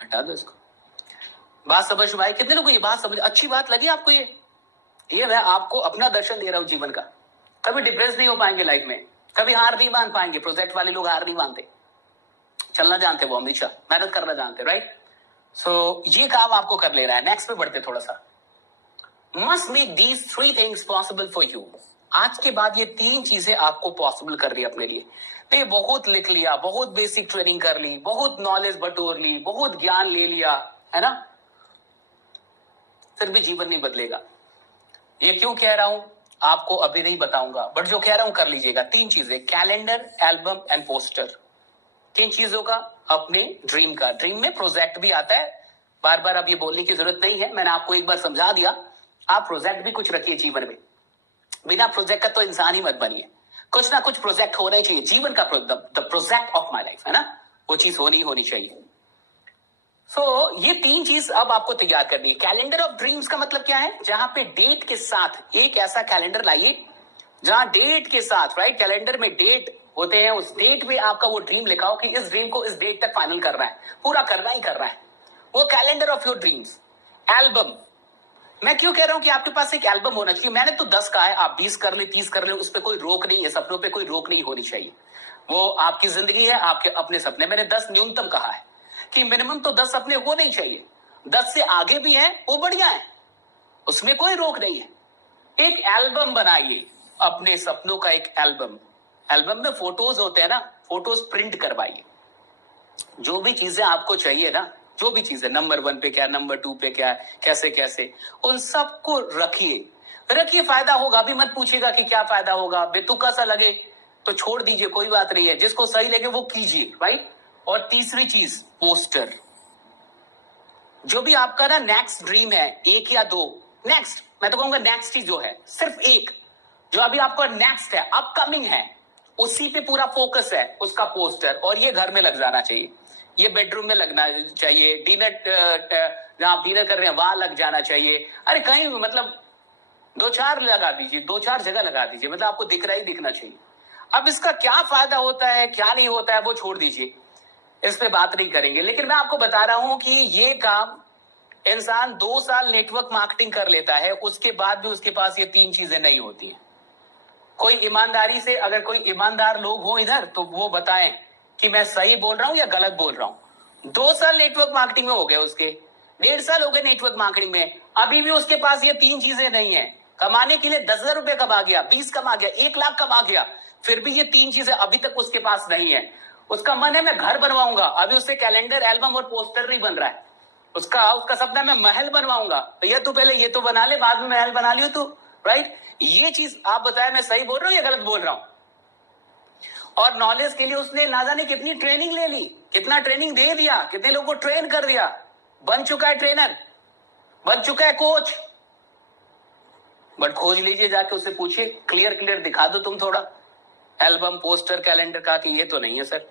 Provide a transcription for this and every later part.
हटा दो इसको। बात समझ में आई? कितने लोगों को ये बात समझ, अच्छी बात लगी आपको? ये मैं आपको अपना दर्शन दे रहा हूं जीवन का। कभी डिप्रेस नहीं हो पाएंगे लाइफ में, कभी हार नहीं मान पाएंगे। प्रोजेक्ट वाले लोग हार नहीं मानते, चलना जानते, वो हमेशा मेहनत करना जानते, राइट? सो ये काम आपको कर ले रहा है। नेक्स्ट पे बढ़ते थोड़ा सा। Must make these 3 things possible for you. आज के बाद ये 3 चीजें आपको पॉसिबल कर रही है अपने लिए। तो बहुत लिख लिया, बहुत बेसिक ट्रेनिंग कर ली, बहुत नॉलेज बटोर ली, बहुत ज्ञान ले लिया, है ना, फिर भी जीवन नहीं बदलेगा। ये क्यों कह रहा हूं आपको अभी नहीं बताऊंगा, बट जो कह रहा हूं कर लीजिएगा। 3 चीजें, कैलेंडर, एल्बम एंड पोस्टर। 3 चीजों का, अपने ड्रीम का। ड्रीम में प्रोजेक्ट भी आता है, बार बार अब ये बोलने की जरूरत नहीं है, मैंने आपको एक बार समझा दिया। आप प्रोजेक्ट भी कुछ रखिए जीवन में। बिना प्रोजेक्ट का तो इंसान ही मत बनिए। कुछ ना कुछ प्रोजेक्ट होना ही चाहिए जीवन का। The project of my life, है ना, वो चीज होनी चाहिए। ये 3 चीज अब आपको तैयार करनी है। कैलेंडर ऑफ ड्रीम्स का मतलब क्या है? जहां पे डेट के साथ एक ऐसा कैलेंडर लाइए जहां डेट के साथ, राइट, कैलेंडर में डेट होते हैं, उस डेट पे आपका वो ड्रीम लिखा हो कि इस ड्रीम को इस डेट तक फाइनल करना है, पूरा करना ही करना है। वो calendar of your dreams. Album, मैं क्यों कह रहा हूं कि आपके पास एक एल्बम होना चाहिए? मैंने तो 10 कहा है, आप 20 कर ले, 30 कर ले, उस पर कोई रोक नहीं है। सपनों पे कोई रोक नहीं होनी चाहिए, वो आपकी जिंदगी है, आपके अपने सपने। मैंने 10 न्यूनतम कहा है कि मिनिमम तो 10 सपने होने ही चाहिए। 10 से आगे भी है वो बढ़िया है, उसमें कोई रोक नहीं है। एक एल्बम बनाइए, अपने सपनों का एक एल्बम। एल्बम में फोटोज होते हैं ना, फोटोज प्रिंट करवाइए। जो भी चीजें आपको चाहिए ना, जो भी चीजें, नंबर 1 पे क्या, नंबर 2 पे क्या, कैसे कैसे, उन सबको रखिए। फायदा होगा, अभी मत पूछिएगा कि क्या फायदा होगा। बेतुका सा लगे तो छोड़ दीजिए, कोई बात नहीं है। जिसको सही लगे वो कीजिए, राइट? और तीसरी चीज, पोस्टर। जो भी आपका ना नेक्स्ट ड्रीम है, 1 या 2, नेक्स्ट, मैं तो कहूंगा नेक्स्ट ही जो है, सिर्फ एक, जो अभी आपका नेक्स्ट है, अपकमिंग है, उसी पे पूरा फोकस है, उसका पोस्टर। और ये घर में लग जाना चाहिए, ये बेडरूम में लगना चाहिए, डिनर, जहां आप डिनर कर रहे हैं वहां लग जाना चाहिए। अरे कहीं, मतलब 2-4 लगा दीजिए, 2-4 जगह लगा दीजिए, मतलब आपको दिख रहा ही दिखना चाहिए। अब इसका क्या फायदा होता है, क्या नहीं होता है, वो छोड़ दीजिए, इस पे बात नहीं करेंगे। लेकिन मैं आपको बता रहा हूं कि ये काम इंसान 2 साल नेटवर्क मार्केटिंग कर लेता है, उसके बाद भी उसके पास ये 3 चीजें नहीं होती हैं। कोई ईमानदारी से, अगर कोई ईमानदार लोग हो इधर, तो वो बताएं कि मैं सही बोल रहा हूं या गलत बोल रहा हूं। 2 साल नेटवर्क मार्केटिंग में हो गए उसके, 1.5 साल हो गए नेटवर्क मार्केटिंग में, अभी भी उसके पास ये 3 चीजें नहीं है। कमाने के लिए 10,000 रुपए कमा गया, 20 कमा गया, 1 लाख कमा गया, फिर भी ये 3 चीजें अभी तक उसके पास नहीं है। उसका मन है मैं घर बनवाऊंगा, अभी उससे कैलेंडर, एल्बम और पोस्टर नहीं बन रहा है। उसका सपना मैं महल बनवाऊंगा। भैया तू पहले ये तो बना ले, बाद में महल बना लियो तू, राइट? ये चीज आप बताएं, मैं सही बोल रहा हूं या गलत बोल रहा हूं? और नॉलेज के लिए उसने ना जाने कितनी ट्रेनिंग ले ली, कितना ट्रेनिंग दे दिया, कितने लोगों को ट्रेन कर दिया, बन चुका है ट्रेनर, बन चुका है कोच। बट खोज लीजिए जाके, उससे पूछिए, क्लियर दिखा दो तुम थोड़ा एल्बम, पोस्टर, कैलेंडर का, कि ये तो नहीं है सर।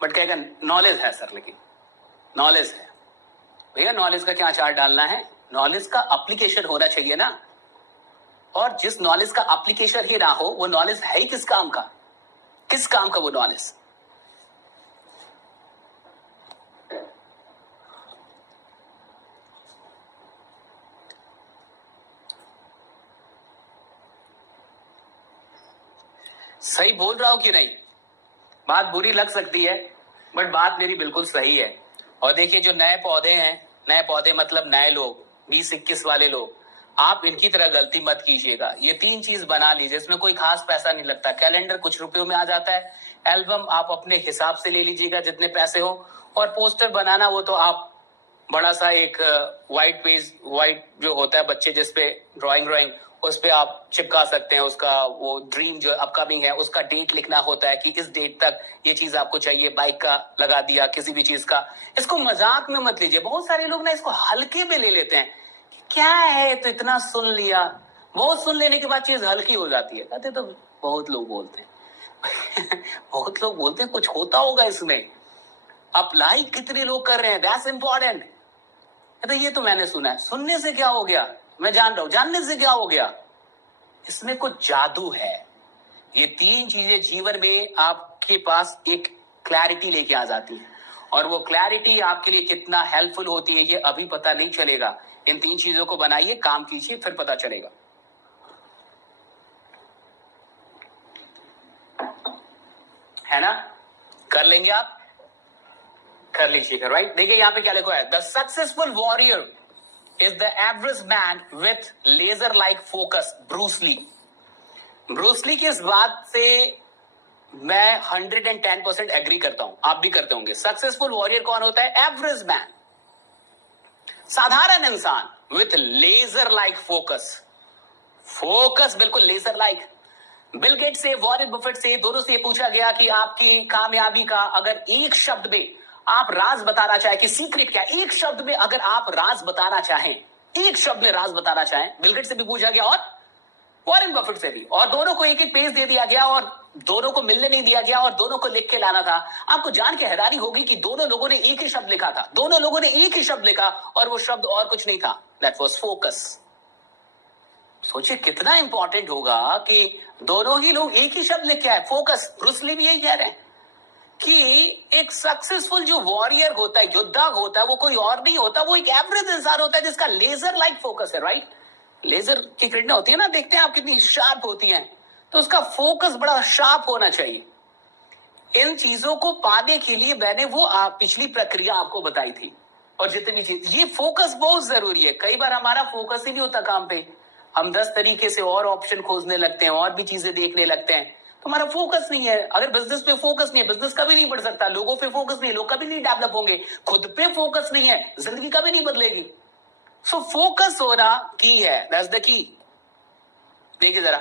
बट कहेगा नॉलेज है सर, लेकिन नॉलेज है। भैया नॉलेज का क्या अचार डालना है? नॉलेज का एप्लीकेशन होना चाहिए ना। और जिस नॉलेज का एप्लीकेशन ही ना हो, वो नॉलेज है ही किस काम का? किस काम का वो नॉलेज? सही बोल रहा हूं कि नहीं? बात बुरी लग सकती है, बट बात मेरी बिल्कुल सही है। और देखिए, जो नए पौधे हैं, नए पौधे मतलब नए लोग, 20-21 वाले लोग, आप इनकी तरह गलती मत कीजिएगा। ये 3 चीज बना लीजिए, इसमें कोई खास पैसा नहीं लगता। कैलेंडर कुछ रुपयों में आ जाता है, एल्बम आप अपने हिसाब से ले लीजिएगा जितने पैसे हो, और पोस्टर बनाना वो तो आप बड़ा सा एक व्हाइट पेज, व्हाइट जो होता है बच्चे जिसपे ड्राइंग, उस पे आप चिपका सकते हैं। उसका वो ड्रीम जो अपकमिंग है, उसका डेट लिखना होता है कि इस डेट तक ये चीज आपको चाहिए। बाइक का लगा दिया, किसी भी चीज का। इसको मजाक में मत लीजिए। बहुत सारे लोग ना इसको हल्के में ले लेते हैं, क्या है तो इतना सुन लिया। बहुत सुन लेने के बाद चीज हल्की हो जाती है, कहते तो बहुत लोग बोलते हैं बहुत लोग बोलते हैं, कुछ होता होगा इसमें। अप्लाई कितने लोग कर रहे हैं, दैट्स इंपॉर्टेंट। तो ये तो मैंने सुना है, सुनने से क्या हो गया? मैं जान रहा हूं, जानने से क्या हो गया? इसमें कुछ जादू है। ये 3 चीजें जीवन में आपके पास एक क्लैरिटी लेके आ जाती है। और वो क्लैरिटी आपके लिए कितना हेल्पफुल होती है ये अभी पता नहीं चलेगा। इन 3 चीजों को बनाइए, काम कीजिए, फिर पता चलेगा। है ना? कर लेंगे आप? कर लीजिएगा, राइट? देखिए यहां पे क्या लिखा है, the successful warrior is the average man with laser like focus, Bruce Lee. Bruce Lee की इस बात से मैं 110% एग्री करता हूं, आप भी करते होंगे। सक्सेसफुल वॉरियर कौन होता है? एवरेज मैन, साधारण इंसान with laser like focus. Focus बिल्कुल लेजर लाइक। बिल गेट से, वॉरेन बफेट से, दोनों से पूछा गया कि आपकी कामयाबी का अगर एक शब्द में आप राज बताना चाहें कि सीक्रेट क्या, एक शब्द में अगर आप राज बताना चाहें, एक शब्द में राज बताना चाहें, बिल गेट से भी पूछा गया और वॉरेन बफेट से भी, और दोनों को एक एक पेज दे दिया गया और दोनों को मिलने नहीं दिया गया और दोनों को लिख के लाना था। आपको जान के हैरानी होगी कि दोनों लोगों ने एक ही शब्द लिखा था, दोनों लोगों ने एक ही शब्द लिखा और वो शब्द और कुछ नहीं था, दैट वाज फोकस। सोचिए कितना इंपॉर्टेंट होगा कि दोनों ही लोग एक ही शब्द लिख के आए, फोकस। ब्रूस ली भी यही कह रहे हैं कि एक सक्सेसफुल जो वॉरियर होता है, योद्धा होता है, वो कोई और नहीं होता, वो एक एवरेज इंसान होता है जिसका लेजर लाइक फोकस है, राइट? लेजर की किरणें होती है ना, देखते हैं आप कितनी शार्प होती हैं, तो उसका फोकस बड़ा शार्प होना चाहिए। इन चीजों को पाने के लिए मैंने वो पिछली प्रक्रिया आपको बताई थी, और जितनी भी चीज, ये फोकस बहुत जरूरी है। कई बार हमारा फोकस ही नहीं होता काम पे, हम 10 तरीके से और ऑप्शन खोजने लगते हैं, और भी चीजें देखने लगते हैं, तो हमारा फोकस नहीं है। अगर बिजनेस पे फोकस नहीं है, बिजनेस कभी नहीं बढ़ सकता। लोगों पे फोकस नहीं है, लोग कभी नहीं डेवलप होंगे। खुद पे फोकस नहीं है, जिंदगी कभी नहीं बदलेगी। सो फोकस होना की है, दैट्स द की। देखिए जरा,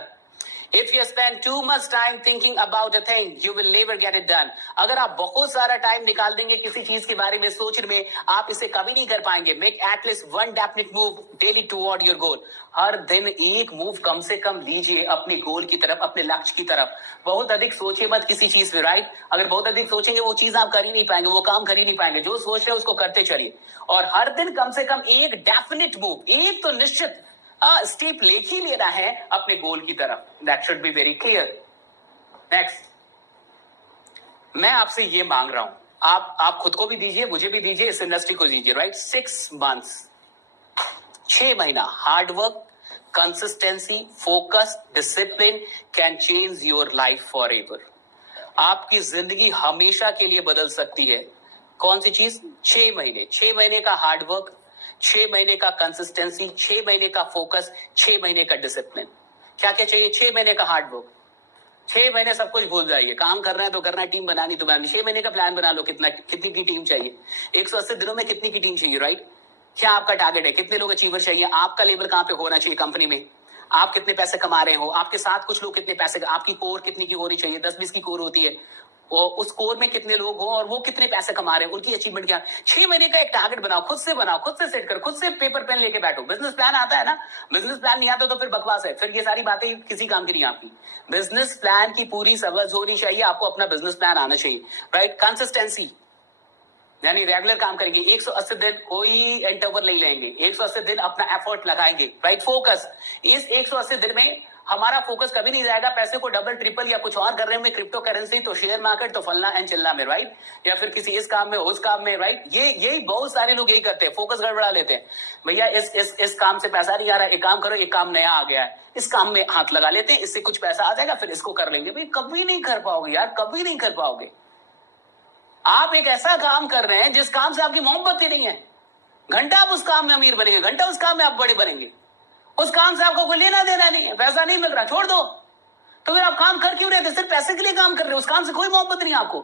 If you spend too much time thinking about a thing, you will never get it done. अगर आप बहुत सारा टाइम निकाल देंगे किसी चीज के बारे में सोचने में, आप इसे कभी नहीं कर पाएंगे। Make at least one definite move daily toward your goal. हर दिन एक मूव कम से कम लीजिए अपने गोल की तरफ, अपने लक्ष्य की तरफ। बहुत अधिक सोचिए मत किसी चीज पे, राइट? अगर बहुत अधिक सोचेंगे वो चीज आप कर ही नहीं पाएंगे, वो काम कर ही नहीं पाएंगे। जो सोच रहे हैं उसको करते चलिए, और हर दिन कम से कम एक डेफिनेट मूव, एक तो निश्चित स्टेप लेके ही लेना है अपने गोल की तरफ। That should be very clear. Next, मैं आपसे ये मांग रहा हूं, आप खुद को भी दीजिए, मुझे भी दीजिए, इस इंडस्ट्री को दीजिए, राइट? 6 months, 6 महीना hard work, consistency, focus, discipline can change your life for ever. आपकी जिंदगी हमेशा के लिए बदल सकती है। कौन सी चीज? 6 महीने। 6 महीने का हार्ड वर्क, 6 महीने का कंसिस्टेंसी, 6 महीने का फोकस, 6 महीने का डिसिप्लिन। क्या क्या चाहिए? 6 महीने का हार्ड वर्क। 6 महीने सब कुछ भूल जाइए, काम करना है तो करना है, टीम बनानी तो बनानी। 6 महीने का प्लान बना लो, कितनी की टीम चाहिए, 180 दिनों में कितनी की टीम चाहिए, राइट? क्या आपका टारगेट है, कितने लोग अचीवर चाहिए, आपका लेवल कहां पे होना चाहिए कंपनी में, आप कितने पैसे कमा रहे हो, आपके साथ कुछ लोग कितने पैसे, आपकी कोर कितनी की होनी चाहिए, 10-20 की कोर होती है, और उस कोर में कितने लोग हो और वो कितने पैसे कमा रहे हैं, उनकी अचीवमेंट क्या। 6 महीने का एक टारगेट बनाओ, खुद से बनाओ, खुद से सेट करो, खुद से पेपर पेन लेके बैठो। बिजनेस प्लान आता है ना, बिजनेस प्लान नहीं आता तो फिर बकवास है, फिर ये सारी बातें किसी काम की नहीं आपकी। बिजनेस प्लान की पूरी समझ होनी चाहिए आपको, अपना बिजनेस प्लान आना चाहिए, राइट? कंसिस्टेंसी यानी रेगुलर काम करेंगे, 180 दिन कोई इंटरवल नहीं लेंगे, 180 दिन अपना एफर्ट लगाएंगे, राइट? फोकस, इस 180 दिन में हमारा फोकस कभी नहीं जाएगा पैसे को डबल ट्रिपल या कुछ और कर रहे हैं, क्रिप्टो करेंसी तो शेयर मार्केट तो फलना एंड चिल्ला में, राइट? या फिर किसी इस काम में उस काम में, राइट? यही बहुत सारे लोग यही करते हैं, फोकस गड़बड़ा लेते हैं। भैया इस काम से पैसा नहीं आ रहा, एक काम करो, एक काम नया आ गया है, इस काम में हाथ लगा लेते हैं, इससे कुछ पैसा आ जाएगा, फिर इसको कर लेंगे। भाई कभी नहीं कर पाओगे यार, कभी नहीं कर पाओगे। आप एक ऐसा काम कर रहे हैं जिस काम से आपकी मोहब्बत ही नहीं है। घंटा आप उस काम में अमीर बनेंगे, घंटा उस काम में आप बड़े बनेंगे, उस काम से आपको कोई लेना देना नहीं है, पैसा नहीं मिल रहा, छोड़ दो। तो फिर आप काम कर क्यों रहे थे? सिर्फ पैसे के लिए काम कर रहे हो, उस काम से कोई मोहब्बत नहीं आपको,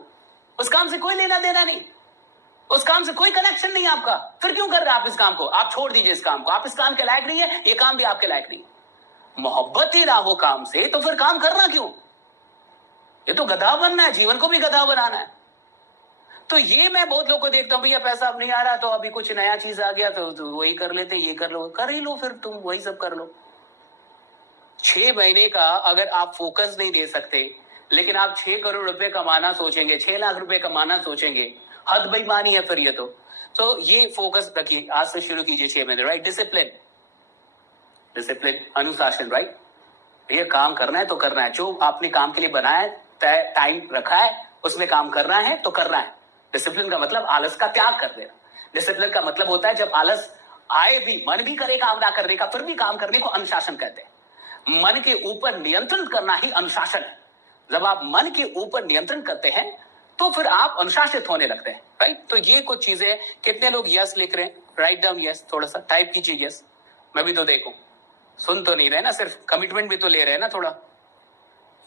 उस काम से कोई लेना देना नहीं, उस काम से कोई कनेक्शन नहीं आपका, फिर क्यों कर रहे हैं आप इस काम को? आप छोड़ दीजिए इस काम को, आप इस काम के लायक नहीं है, ये काम भी आपके लायक नहीं। मोहब्बत ही ना हो काम से तो फिर काम करना क्यों? ये तो गधा बनना है, जीवन को भी गधा बनाना है। तो ये मैं बहुत लोगों को देखता हूं, भैया पैसा अब नहीं आ रहा तो अभी कुछ नया चीज आ गया तो वही कर लेते, ये कर लो, कर ही लो, फिर तुम वही सब कर लो। 6 महीने का अगर आप फोकस नहीं दे सकते, लेकिन आप 6 करोड़ रुपए कमाना सोचेंगे, 6 लाख रुपए कमाना सोचेंगे, हद बेईमानी है फिर ये तो ये फोकस रखिए, आज से शुरू कीजिए 6 महीने, राइट? डिसिप्लिन, अनुशासन, राइट? ये काम करना है तो करना है, जो आपने काम के लिए बनाया है, टाइम रखा है, उसमें काम करना है तो करना है, डिसिप्लिन का मतलब आलस का त्याग कर देना। डिसिप्लिन का मतलब होता है जब आलस आए भी, मन भी करे काम ना करने का, फिर भी काम करने को अनुशासन कहते हैं। मन के ऊपर नियंत्रण करना ही अनुशासन है। जब आप मन के ऊपर नियंत्रण करते हैं तो फिर आप अनुशासित होने लगते हैं, राइट। तो ये कुछ चीजें। कितने लोग यस लिख रहे हैं? राइट डाउन यस, थोड़ा सा टाइप कीजिए यस। मैं भी तो देखूं, सुन तो नहीं रहे ना, सिर्फ कमिटमेंट भी तो ले रहे हैं ना थोड़ा।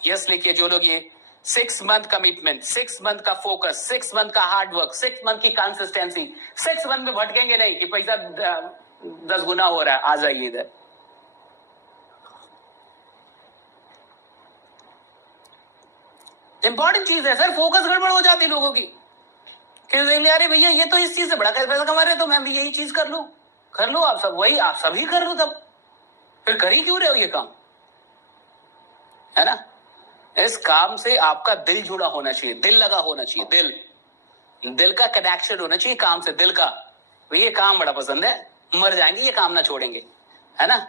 यस लिखिए जो लोग ये 6 मंथ कमिटमेंट, 6 मंथ का फोकस, 6 मंथ का हार्ड वर्क, 6 मंथ की कंसिस्टेंसी, 6 मंथ में भटकेंगे नहीं कि पैसा 10 गुना हो रहा है, आ जाइए इधर। इंपॉर्टेंट चीज है सर, फोकस गड़बड़ हो जाती है लोगों की। अरे भैया ये तो इस चीज से बड़ा पैसा कमा रहे, तो मैं भी यही चीज कर लूं। कर लो आप सब, वही आप सभी कर लो, तब फिर कर ही क्यों रहे हो ये काम, है ना। इस काम से आपका दिल जुड़ा होना चाहिए, दिल लगा होना चाहिए, दिल का कनेक्शन होना चाहिए काम से, दिल का। ये काम बड़ा पसंद है, मर जाएंगे ये काम ना छोड़ेंगे, है ना।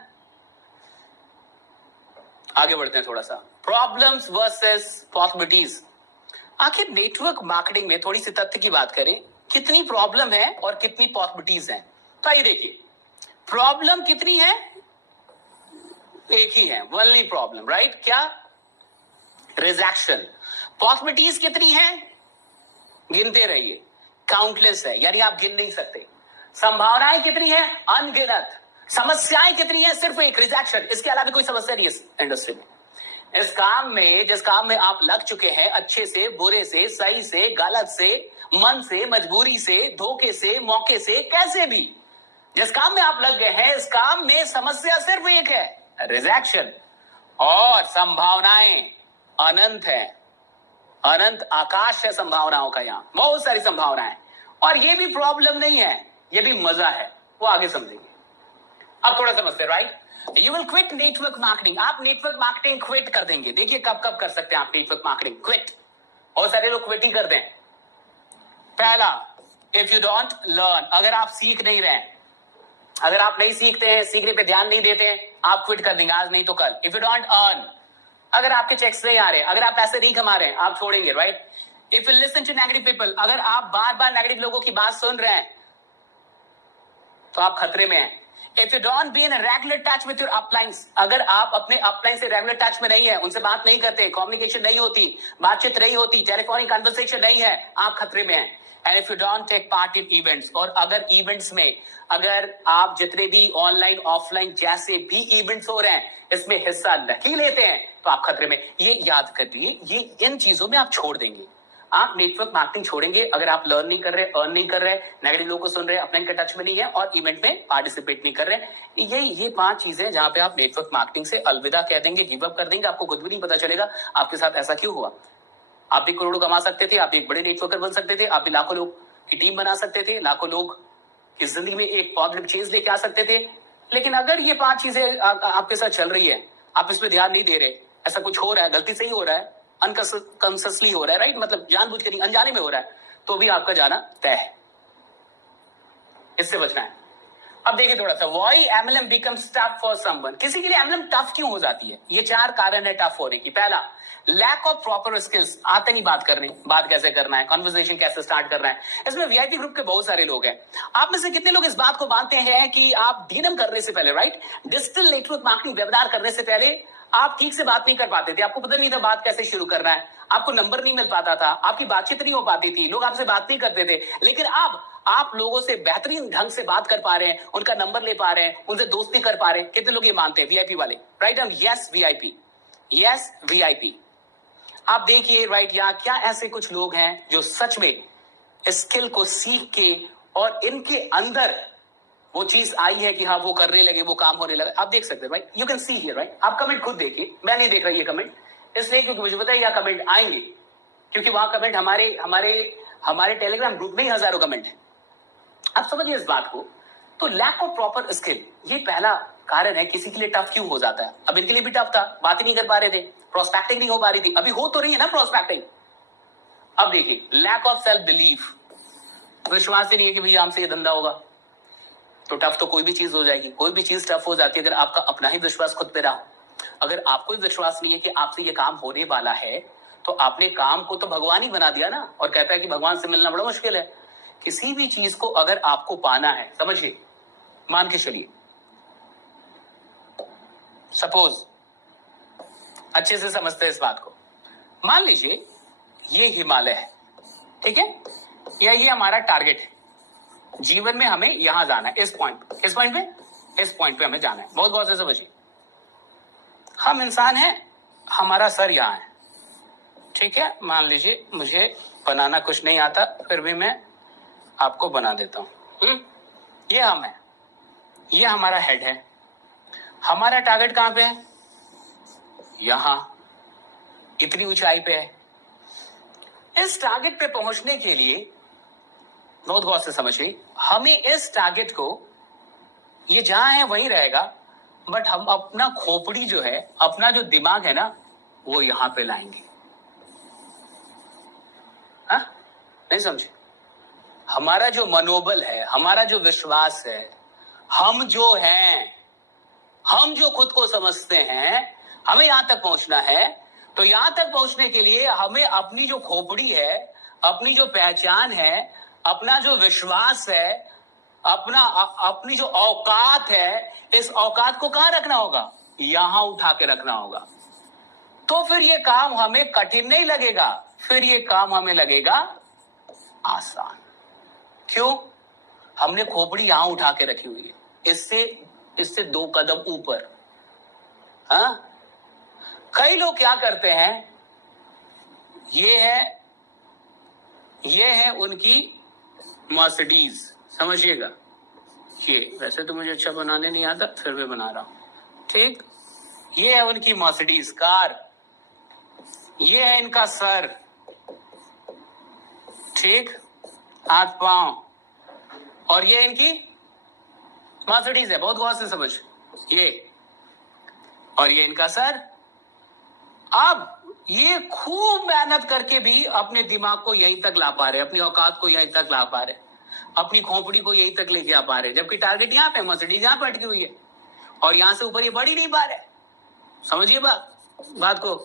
आगे बढ़ते हैं थोड़ा सा। Problems versus possibilities. आखिर नेटवर्क मार्केटिंग में थोड़ी सी तथ्य की बात करें, कितनी प्रॉब्लम है और कितनी पॉसिबिलिटीज हैं। तो आइए देखिए, प्रॉब्लम कितनी है? एक ही है, ओनली प्रॉब्लम, राइट। क्या? रिजेक्शन। पॉसिबिलिटीज कितनी है? गिनते रहिए, काउंटलेस है, यानी आप गिन नहीं सकते। संभावनाएं कितनी है? अनगिनत। समस्याएं कितनी है? सिर्फ एक, रिजेक्शन। इसके अलावा कोई समस्या नहीं है इस इंडस्ट्री में। इस काम में, जिस काम में आप लग चुके हैं, अच्छे से, बुरे से, सही से, गलत से, मन से, मजबूरी से, धोखे से, मौके से, कैसे भी, जिस काम में आप लग गए हैं, इस काम में समस्या सिर्फ एक है, रिजेक्शन। और संभावनाएं अनंत है, अनंत आकाश है संभावनाओं का, यहां बहुत सारी संभावनाएं। और ये भी प्रॉब्लम नहीं है, ये भी मजा है, वो आगे समझेंगे। अब थोड़ा समझते, right. You will quit network marketing. आप नेटवर्क मार्केटिंग क्विट कर देंगे। देखिए कब कब कर सकते हैं आप नेटवर्क मार्केटिंग क्विट। बहुत सारे लोग क्विट ही कर दें। पहला, इफ यू डोंट लर्न, अगर आप सीख नहीं रहे हैं, अगर आप नहीं सीखते हैं, सीखने पे ध्यान नहीं देते हैं, आप क्विट कर देंगे, आज नहीं तो कल। इफ यू डोंट अर्न, अगर आपके चेक्स नहीं आ रहे, अगर आप पैसे नहीं कमा रहे हैं, आप छोड़ेंगे, right. If you listen to negative people, अगर आप बार बार नेगेटिव लोगों की बात सुन रहे हैं तो आप खतरे में हैं। If you don't be in a regular touch with your uplines, अगर आप अपने अपलाइन से रेगुलर टच में नहीं है, उनसे बात नहीं करते, कम्युनिकेशन नहीं होती, बातचीत नहीं होती, टेलीफोनिक कन्वर्सेशन नहीं है, आप खतरे में हैं। And if you don't take part in events, और अगर इवेंट्स में, अगर आप जितने भी ऑनलाइन ऑफलाइन जैसे भी इवेंट्स हो रहे हैं इसमें हिस्सा नहीं लेते हैं तो आप खतरे में। ये याद करिए, ये इन चीजों में आप छोड़ देंगे। आप नेटवर्क मार्केटिंग छोड़ेंगे अगर आप लर्न नहीं कर रहे, अर्न नहीं कर रहे, नेगेटिव लोगों को सुन रहे, अपने के टच में नहीं है और इवेंट में पार्टिसिपेट नहीं कर रहे। ये 5 चीजें जहां पे आप नेटवर्क मार्केटिंग से अलविदा कह देंगे, गिव अप कर देंगे। आपको खुद भी नहीं पता चलेगा आपके साथ ऐसा क्यों हुआ। आप भी करोड़ों कमा सकते थे, आप भी एक बड़े नेटवर्कर बन सकते थे, आप भी लाखों लोग की टीम बना सकते थे, लाखों लोग की जिंदगी में एक पॉजिटिव चेंज लेके आ सकते थे। लेकिन अगर ये 5 चीजें आपके साथ चल रही है, आप इस पर ध्यान नहीं दे रहे, ऐसा कुछ हो रहा है, गलती से ही हो रहा है, अनकॉन्शियसली हो रहा है, राइट, मतलब जानबूझ के नहीं, अनजाने में हो रहा है, तो भी आपका जाना तय है। इससे बचना है। अब देखिए थोड़ा सा, why MLM becomes tough for someone. किसी के लिए एमएलएम टफ क्यों हो जाती है? ये 4 कारण है टफ होने की। पहला, लैक ऑफ प्रॉपर स्किल्स, आते नहीं बात करने, बात कैसे करना है, कन्वर्सेशन कैसे स्टार्ट करना है। इसमें वीआईपी ग्रुप के बहुत सारे लोग हैं। आप में से कितने लोग इस बात को मानते हैं कि आप डीएनएम करने से पहले, right, digital network marketing webinar करने से पहले आप ठीक से बात नहीं कर पाते थे, आपको पता नहीं था बात कैसे शुरू करना है, आपको नंबर नहीं मिल पाता था, आपकी बातचीत नहीं हो पाती थी, लोग आपसे बात नहीं करते थे। लेकिन अब आप लोगों से बेहतरीन ढंग से बात कर पा रहे हैं, उनका नंबर ले पा रहे हैं, उनसे दोस्ती कर पा रहे हैं। कितने लोग ये मानते हैं? वीआईपी वाले, right. Yes VIP, yes VIP. आप देखिए, राइट, यहाँ क्या ऐसे कुछ लोग हैं जो सच में स्किल को सीख के और इनके अंदर वो चीज आई है कि हाँ वो करने लगे, वो काम होने लगा। आप देख सकते हैं, right, you can see here, right. आप कमेंट खुद देखिए, मैं नहीं देख रहा ये कमेंट, इसलिए क्योंकि मुझे पता है यह कमेंट आएंगे, क्योंकि वहां कमेंट हमारे टेलीग्राम ग्रुप में ही हजारों कमेंट है। आप समझिए इस बात को। तो लैक ऑफ प्रॉपर स्किल, ये पहला कारण है किसी के लिए टफ क्यों हो जाता है। अब इनके लिए भी टफ था, बात ही नहीं कर पा रहे थे, प्रोस्पेक्टिंग नहीं हो पा रही थी, अभी हो तो रही है ना प्रोस्पेक्टिंग। अब देखिए, लैक ऑफ सेल्फ बिलीफ, विश्वास ही नहीं है कि भैया हमसे ये धंधा होगा, तो टफ तो कोई भी चीज हो जाएगी। कोई भी चीज टफ हो जाती है अगर आपका अपना ही विश्वास खुद पे रहा। अगर आपको विश्वास नहीं है कि आपसे ये काम होने वाला है, तो आपने काम को तो भगवान ही बना दिया ना, और कहता है कि भगवान से मिलना बड़ा मुश्किल है। किसी भी चीज को अगर आपको पाना है, समझिए, मान के चलिए, सपोज, अच्छे से समझते हैं इस बात को, मान लीजिए ये हिमालय है, ठीक है, या ये हमारा टारगेट है जीवन में, हमें यहां जाना है, इस पॉइंट पे हमें जाना है। बहुत गौर से समझिए, हम इंसान हैं, हमारा सर यहां है, ठीक है, मान लीजिए मुझे बनाना कुछ नहीं आता, फिर भी मैं आपको बना देता हूं। ये हम है, ये हमारा हेड है, हमारा टारगेट कहां पे है? यहां, इतनी ऊंचाई पे है। इस टारगेट पे पहुंचने के लिए बहुत गौर से समझिए, हमें इस टारगेट को, ये जहां है वहीं रहेगा, बट हम अपना खोपड़ी जो है, अपना जो दिमाग है ना, वो यहां पे लाएंगे। हाँ, नहीं समझे? हमारा जो मनोबल है, हमारा जो विश्वास है, हम जो हैं, हम जो खुद को समझते हैं, हमें यहां तक पहुंचना है। तो यहां तक पहुंचने के लिए हमें अपनी जो खोपड़ी है, अपनी जो पहचान है, अपना जो विश्वास है, अपनी जो औकात है, इस औकात को कहां रखना होगा? यहां उठा के रखना होगा। तो फिर ये काम हमें कठिन नहीं लगेगा, फिर ये काम हमें लगेगा आसान। क्यों? हमने खोपड़ी यहां उठा के रखी हुई है, इससे 2 कदम ऊपर। हाँ, कई लोग क्या करते हैं, ये है उनकी मर्सिडीज, समझिएगा, ये वैसे तो मुझे अच्छा बनाने नहीं आता, फिर भी बना रहा हूं, ठीक, ये है उनकी मर्सिडीज कार, ये है इनका सर, ठीक, हाथ पांव, और ये इनकी मर्सिडीज है। बहुत गौर से समझ, ये, और ये इनका सर। अब ये खूब मेहनत करके भी अपने दिमाग को यहीं तक ला पा रहे, अपनी औकात को यहीं तक ला पा रहे, अपनी खोपड़ी को यहीं तक लेके आ पा रहे, जबकि टारगेट यहां पे, मर्सिडीज यहां पे अटकी हुई है, और यहां से ऊपर ये बढ़ ही नहीं पा रहे। समझिए बात को।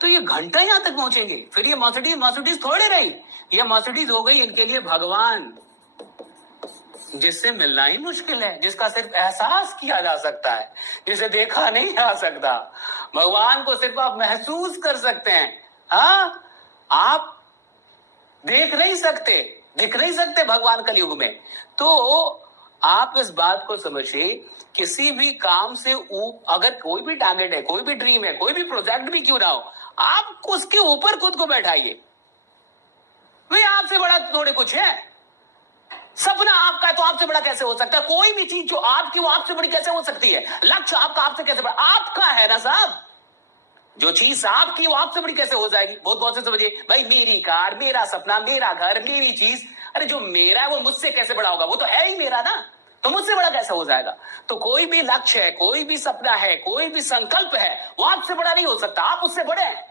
तो ये घंटा यहां तक पहुंचेंगे, फिर ये मर्सिडीज थोड़े रही, ये मर्सिडीज हो गई इनके लिए भगवान, जिससे मिलना ही मुश्किल है, जिसका सिर्फ एहसास किया जा सकता है, जिसे देखा नहीं जा सकता। भगवान को सिर्फ आप महसूस कर सकते हैं। हाँ, आप देख नहीं सकते, दिख नहीं सकते भगवान कलयुग में। तो आप इस बात को समझिए, किसी भी काम से अगर कोई भी टारगेट है, कोई भी ड्रीम है, कोई भी प्रोजेक्ट भी क्यों ना हो, आप उसके ऊपर खुद को बैठाइए। भाई आपसे बड़ा थोड़े कुछ है, सपना आपका है तो आपसे बड़ा कैसे हो सकता है? कोई भी चीज जो आपकी, वो आपसे बड़ी कैसे हो सकती है? लक्ष्य आपका आपसे कैसे बड़ा? आपका है ना साहब, जो चीज आपकी वो आपसे बड़ी कैसे हो जाएगी? बहुत से समझिए भाई, मेरी कार, मेरा सपना, मेरा घर, मेरी चीज, अरे जो मेरा है वो मुझसे कैसे बड़ा होगा? वो तो है ही मेरा ना, तो मुझसे बड़ा कैसे हो जाएगा? तो कोई भी लक्ष्य है, कोई भी सपना है, कोई भी संकल्प है, वो आपसे बड़ा नहीं हो सकता, आप उससे बड़े हैं।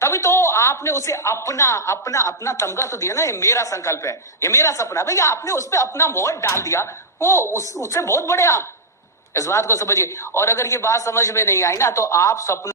तभी तो आपने उसे अपना तमगा तो दिया ना, ये मेरा संकल्प है, ये मेरा सपना, भैया आपने उस पर अपना मोहर डाल दिया, वो उससे बहुत बड़े आप। इस बात को समझिए। और अगर ये बात समझ में नहीं आई ना, तो आप सपना